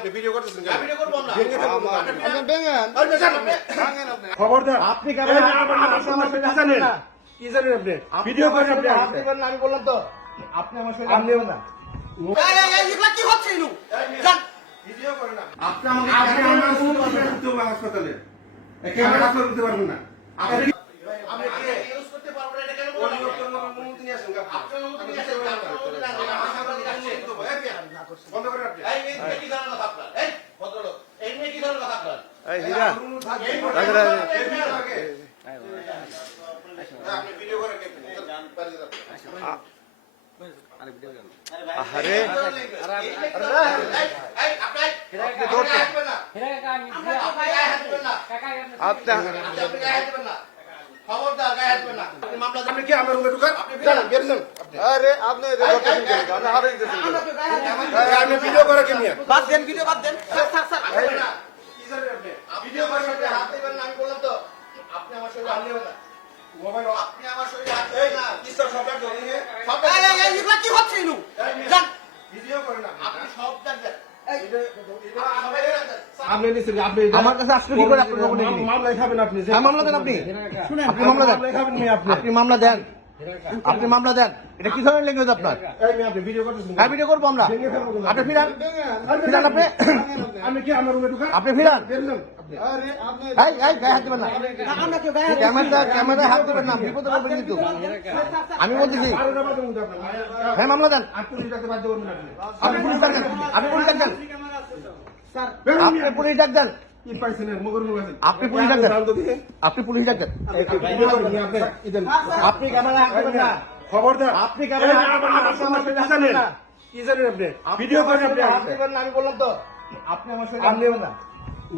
আপনি ভিডিও করতেছেন কেন? ভিডিও করব না। আপনি আপনি ভেঙেন আপনি। খবরদার আপনি কেন আমার সাথে জানেন কি জানেন আপনি আপনি ভিডিও করেন আপনি হাত আমাকে। আমি বললাম তো আপনি আমার সঙ্গে আপনি- না এই, এই, এই, এগুলা কি হচ্ছে ইনু? যান। ভিডিও করেন না। আপনি আমাকে আপনি আমার হাসপাতালে ক্যামেরা ঢুকতে পারবেন না আপনি না। খবরদার, গায়ে হাত না। আপনি মামলা আপনি কি আমার রুমে ঢুকান? আপনি বের নেন আপনি। আরে আপনি রেকর্ডিং করেন আপনি ভিডিও করেন কি বাদ দেন ভিডিও বাদ দেন। স্যার স্যার স্যার কি জানেন আপনি? ভিডিও আমার সাথে হাত দিবেন না আমি বললাম তো আপনি আমার সাথে হাত দিবেন না। মোবাইল আপনি আমার সাথে হাত দিবেন না। কিসটা সবটা ধরে সব এই এই এই এগুলা কি হচ্ছে ইনু জান ভিডিও করেন আপনি সব জানবেন এই এটা- এটা- আপনি সবাই জানবেন আপনি নিছেন আপনি আমার কাছে আসলে কি করে আপনি? মামলায় খাবেন আপনি হ্যাঁ, মামলা দেন আপনি। শুনেন আপনি মামলা দেন। খাবেন নি আপনি। আপনি মামলা দেন। আপনি মামলা দেন। এটা কি ধরনের ল্যাঙ্গুয়েজ আপনার? এই ভিডিও হ্যাঁ ভিডিও করব আমরা। আপনি ফিরান। ফিরান আপনি। আমি কি আমার রুমে ঢুকান আপনি ফিরান। বের নেন আপনি। এই এই গায়ে হাত দিবেন না। ক্যামেরা ক্যামেরা হাত দিবেন না। বিপদে পড়বেন কিন্তু। আমি বলতেছি হ্যাঁ মামলা দেন। পুলিশ আপনি। আপনি পুলিশ ডাক দেন আপনি পুলিশ ডাক দেন আপনি পুলিশ ডাক দেন আপনি পুলিশ ডাক দেন। জান তো দিকে। আপনি পুলিশ ডাক দেন এই ভিডিও করেন নি আপনি আপনি খবরদার। আমার কি জানেন? আপনি? ভিডিও করেন আপনি। আমি বললাম তো। আপনি সঙ্গে আপনি না।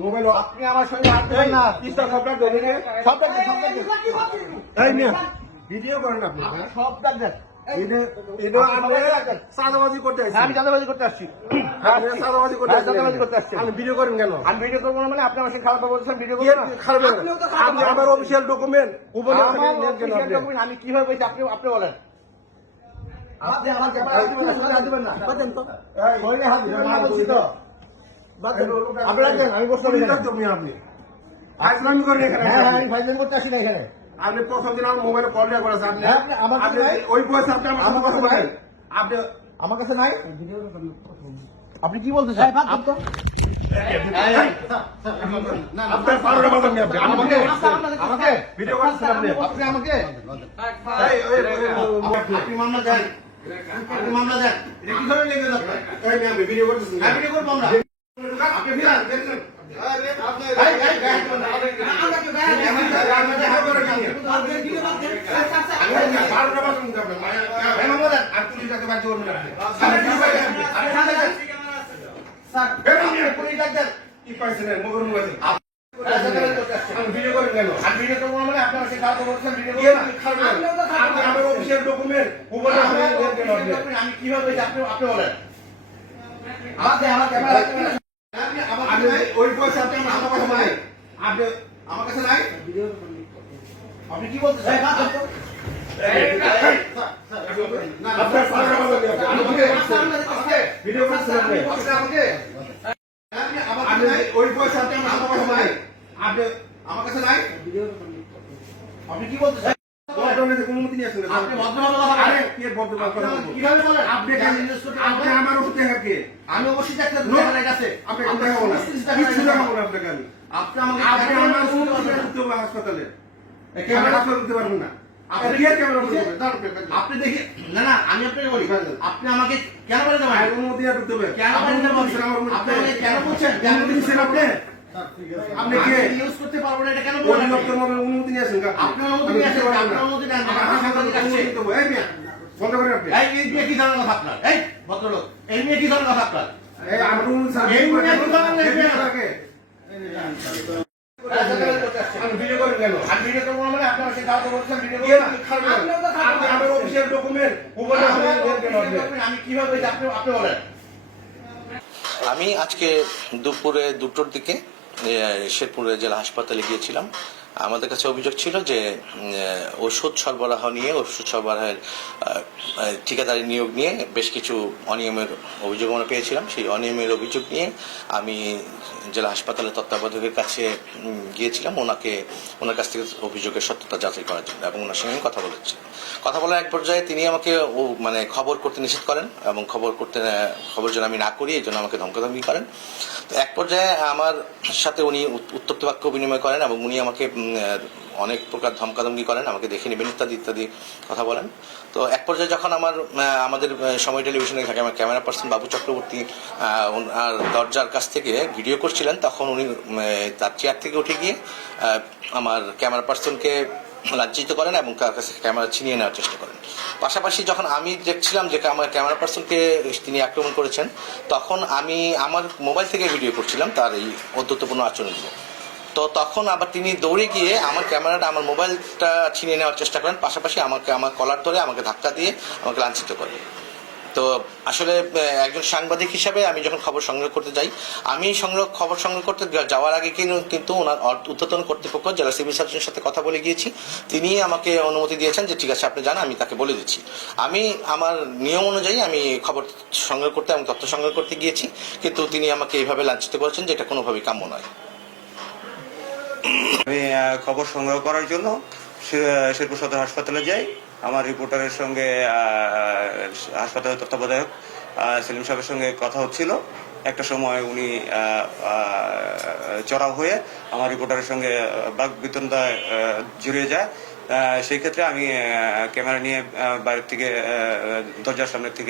মোবাইল আপনি আমার সঙ্গে হাত না। কিসটা সবটা ধরে এই ভিডিও করেন আপনি? সব ডাক দেন করতে আমি চাঁদাবাজি করতে আসছি। আপনি করতে চাঁদাবাজি করতে আসছেন। আপনি ভিডিও করেন কেন? আমি ভিডিও করব না মানে আপনি আমার সাথে খারাপ বলছেন ভিডিও কি খারাপ আপনি আমার অফিসিয়াল ডকুমেন্ট উপরে আমার আপনি নেন কেন official আপনি? document আমি কীভাবে পেয়েছি আপনি আপনি বলেন। আপনি আমার ক্যামেরা হাত দিবেন না, বলছি তো। আপনি আমি ডাকতে আপনি ফাইজলামি করেন এখানে। হ্যাঁ হ্যাঁ। আমি ফাইজলামি করতে আসি না এখানে। আপনি প্রথম দিন আমার মোবাইলে কল দেওয়া করেছেন আপনি হ্যাঁ, আপনি- আমার কাছে নাই। ওই বয়সে আপনি আমার কাছে নাই। আপনি আমার কাছে নাই আপনি কি বাজার নিয়ে আপনি মামলা দেন মামলা দেন কি ধরনের লেগে ভিডিও করতেছেন হ্যাঁ ভিডিও করব আমরা ফিরান নেন। এই এই গায়ে হাত দিবেন না আমরা তো গায়ে হাত দিবেন না। আপনি দেখা করেন কি নিয়ে? বাদ দেন, ভিডিও বাদ দেন। স্যার, স্যার, স্যার, আমি বলছি, বারোটা বাজার মধ্যে আপনার এই মামলা দেন। ডাকতে করবেন আপনি। স্যার। কি পাইছেন ভিডিও আর ভিডিও করব মানে আপনি আমার ভিডিও ডকুমেন্ট উপরে document আমি কীভাবে আপনি আপনি বলেন বাদ আমার ক্যামেরা রাখতে হবে না। আপনি আমার আপনি কাছে নাই? ওই পয়সা আপনি আমার আমার কাছে নাই আপনি আমার কাছে নাই? আপনি কি তো। আপনার বারোটা বাজার নিয়ে আপনি আমাকে আমাকে ভিডিও আপনি আমাকে। আপনি ওই পয়সা আপনি আমার কাছে নাই। আপনি আমার কাছে নাই? আপনি কি বলতেছেন আমি অবশ্যই দেখতে আপনি আমাকে হাসপাতালে। পারবেন না। আপনি দেখে না না আমি আপনাকে বলি আপনি আমাকে কেন বলে দেবেন? অনুমতি নিয়ে ঢুকতে হবে কেন বলে দেবেন? দিচ্ছেন আমার অনুমতি। আপনি আমাকে কেন বলছেন? অনুমতি দিচ্ছেন আপনি? আপনি কে? ইউজ করতে পারব না এটা কেন বলেন অধিদপ্তর মনে অনুমতি নিয়ে আসেন আপনি আপনি অনুমতি নিয়ে আসেন, আপনি অনুমতি নেন, আমার আমার হাসপাতালে হাসপাতালে অনুমতি এই মিয়া, বন্ধ করেন আপনি। এই এই নিয়ে কি ধরনের কথা আপনার? এই ভদ্রলোক এই নিয়ে কি ধরনের কথা আপনার? এই আমার অনুমতি ছাড়া এই মিয়া কি ধরনের এই আমি আজকে দুপুরে দুটোর দিকে শেরপুরের শেরপুরে জেলা হাসপাতালে গিয়েছিলাম। আমাদের কাছে অভিযোগ ছিল যে ওষুধ সরবরাহ নিয়ে, ওষুধ সরবরাহের ঠিকাদারি নিয়োগ নিয়ে বেশ কিছু অনিয়মের অভিযোগ আমরা পেয়েছিলাম। সেই অনিয়মের অভিযোগ নিয়ে আমি জেলা হাসপাতালের তত্ত্বাবধায়কের কাছে গিয়েছিলাম। ওনাকে, ওনার কাছ থেকে অভিযোগের সত্যতা যাচাই করার জন্য এবং ওনার সঙ্গে কথা বলেছি। কথা বলার এক পর্যায়ে তিনি আমাকে, ও মানে খবর করতে নিষেধ করেন এবং খবর করতে, খবর যেন আমি না করি, এই জন্য আমাকে ধমকাধমকি করেন। তো এক পর্যায়ে আমার সাথে উনি উত- উত্তপ্ত বাক্য বিনিময় করেন এবং উনি আমাকে অনেক প্রকার ধমকাধমকি করেন, আমাকে দেখে নেবেন ইত্যাদি ইত্যাদি কথা বলেন। তো এক পর্যায়ে যখন আমার আমাদের সময় টেলিভিশনে থাকে, আমার ক্যামেরা পার্সন বাবু চক্রবর্তী আর দরজার কাছ থেকে ভিডিও করছিলেন, তখন উনি তার চেয়ার থেকে উঠে গিয়ে আমার ক্যামেরা পার্সনকে লাজ্জিত করেন এবং তার কাছে ক্যামেরা ছিনিয়ে নেওয়ার চেষ্টা করেন। পাশাপাশি যখন আমি দেখছিলাম যে আমার ক্যামেরা পার্সনকে তিনি আক্রমণ করেছেন, তখন আমি আমার মোবাইল থেকে ভিডিও করছিলাম, তার এই অধ্যত্বপূর্ণ আচরণগুলো। তো তখন আবার তিনি দৌড়ে গিয়ে আমার ক্যামেরাটা, আমার মোবাইলটা ছিনিয়ে নেওয়ার চেষ্টা করেন। পাশাপাশি আমাকে, আমার কলার ধরে আমাকে ধাক্কা দিয়ে আমাকে লাঞ্ছিত করেন তো আসলে একজন সাংবাদিক হিসাবে আমি যখন খবর সংগ্রহ করতে যাই, আমি সংগ্রহ, খবর সংগ্রহ করতে যাওয়ার আগে কিন্তু- ওনার ঊর্ধ্বতন কর্তৃপক্ষ, জেলা সিভিল সার্জনের সাথে কথা বলে গিয়েছি। তিনি আমাকে অনুমতি দিয়েছেন যে, ঠিক আছে, আপনি জান আমি তাকে বলে দিচ্ছি। আমি, আমার নিয়ম অনুযায়ী আমি খবর সংগ্রহ করতে এবং তথ্য সংগ্রহ করতে গিয়েছি, কিন্তু তিনি আমাকে এইভাবে লাঞ্ছিত করেছেন যেটা কোনোভাবেই কাম্য নয়। আমি খবর সংগ্রহ করার জন্য শেরপুর সদর হাসপাতালে যাই। আমার রিপোর্টারের সঙ্গে হাসপাতালের তত্ত্বাবধায়ক সেলিম সাহেবের সঙ্গে কথা হচ্ছিল। একটা সময় উনি চড়াও হয়ে আমার রিপোর্টারের সঙ্গে বাক বিতন্দায় জড়িয়ে যায়। সেই ক্ষেত্রে আমি ক্যামেরা নিয়ে বাইরের থেকে দরজার সামনে থেকে